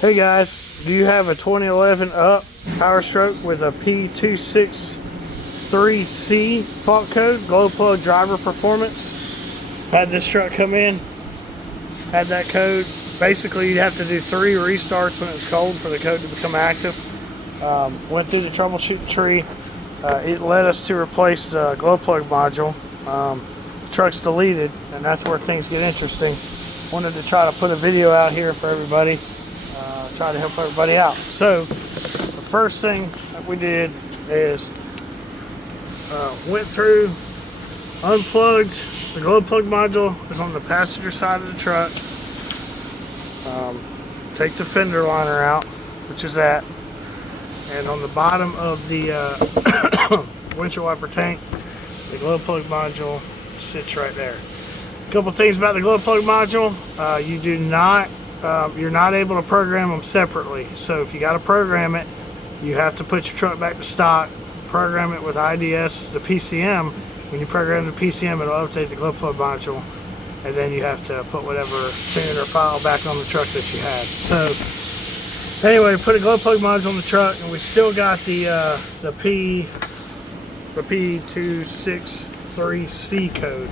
Hey guys, do you have a 2011 up Power Stroke with a P263C fault code, glow plug driver performance? Had this truck come in, had that code. Basically, you'd have to do 3 restarts when it's cold for the code to become active. Went through the troubleshoot tree. It led us to replace the glow plug module. Truck's deleted, and that's where things get interesting. Wanted to try to put a video out here for everybody. Try to help everybody out. So the first thing that we did is went through, unplugged the glow plug module. Is on the passenger side of the truck. Take the fender liner out, which is that, and on the bottom of the windshield wiper tank, the glow plug module sits right there. A couple things about the glow plug module: you do not you're not able to program them separately. So if you got to program it, you have to put your truck back to stock, program it with IDS, the PCM. When you program the PCM, it'll update the glow plug module, and then you have to put whatever tune or file back on the truck that you had. So anyway, put a glow plug module on the truck, and we still got the P263C code.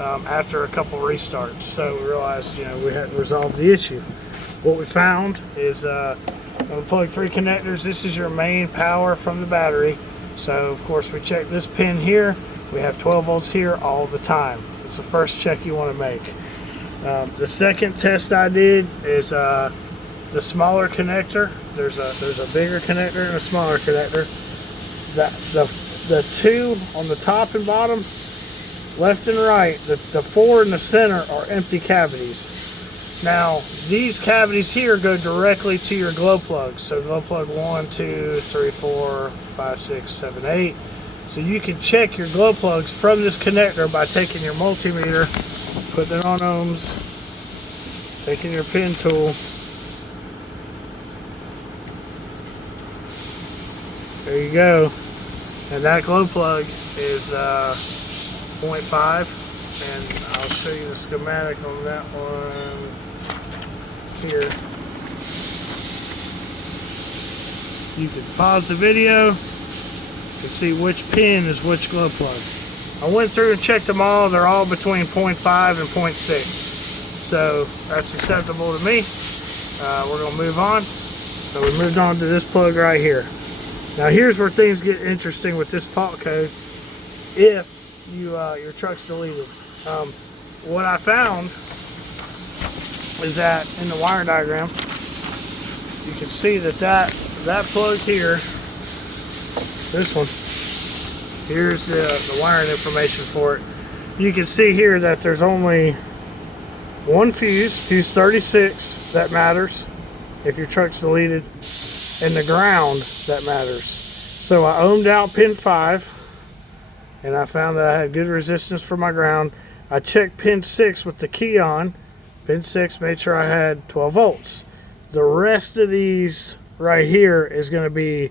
After a couple restarts, so we realized, we hadn't resolved the issue. What we found is we plug 3 connectors. This is your main power from the battery. So of course we check this pin here. We have 12 volts here all the time. It's the first check you want to make. The second test I did is the smaller connector. There's a bigger connector and a smaller connector. The 2 on the top and bottom, left and right, the 4 in the center are empty cavities. Now, these cavities here go directly to your glow plugs. So glow plug 1, 2, 3, 4, 5, 6, 7, 8. So you can check your glow plugs from this connector by taking your multimeter, putting it on ohms, taking your pin tool. There you go. And that glow plug is 0.5, and I'll show you the schematic on that one here. You can pause the video and see which pin is which glow plug. I went through and checked them all. They're all between 0.5 and 0.6, so that's acceptable to me. We're going to move on. So we moved on to this plug right here. Now here's where things get interesting with this fault code. If your truck's deleted. What I found is that in the wire diagram, you can see that plug here, this one, here's the wiring information for it. You can see here that there's only one fuse 36, that matters if your truck's deleted, and the ground that matters. So I ohmed out pin 5, and I found that I had good resistance for my ground. I checked pin 6 with the key on. Pin 6 made sure I had 12 volts. The rest of these right here is going to be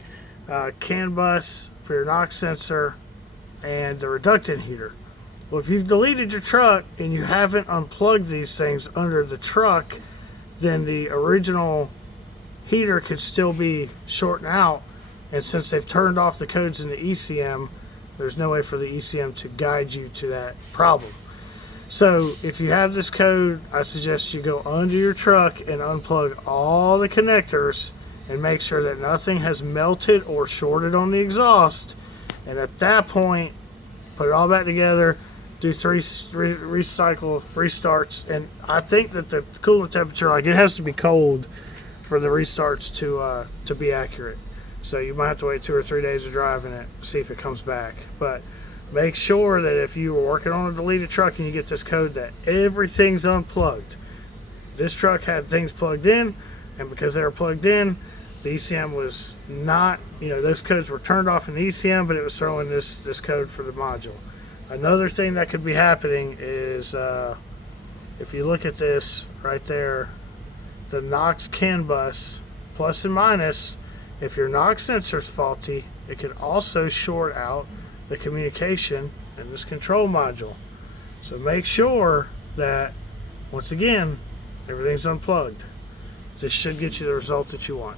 CAN bus for your knock sensor and the reductant heater. Well, if you've deleted your truck and you haven't unplugged these things under the truck, then the original heater could still be shorting out. And since they've turned off the codes in the ECM, there's no way for the ECM to guide you to that problem. So if you have this code, I suggest you go under your truck and unplug all the connectors and make sure that nothing has melted or shorted on the exhaust. And at that point, put it all back together, do 3 recycle restarts. And I think that the coolant temperature, like, it has to be cold for the restarts to be accurate. So you might have to wait 2 or 3 days of driving it, see if it comes back. But make sure that if you were working on a deleted truck and you get this code, that everything's unplugged. This truck had things plugged in, and because they were plugged in, the ECM was not, those codes were turned off in the ECM, but it was throwing this code for the module. Another thing that could be happening is, if you look at this right there, the NOx CAN bus, plus and minus, if your knock sensor is faulty, it could also short out the communication in this control module. So make sure that, once again, everything's unplugged. This should get you the result that you want.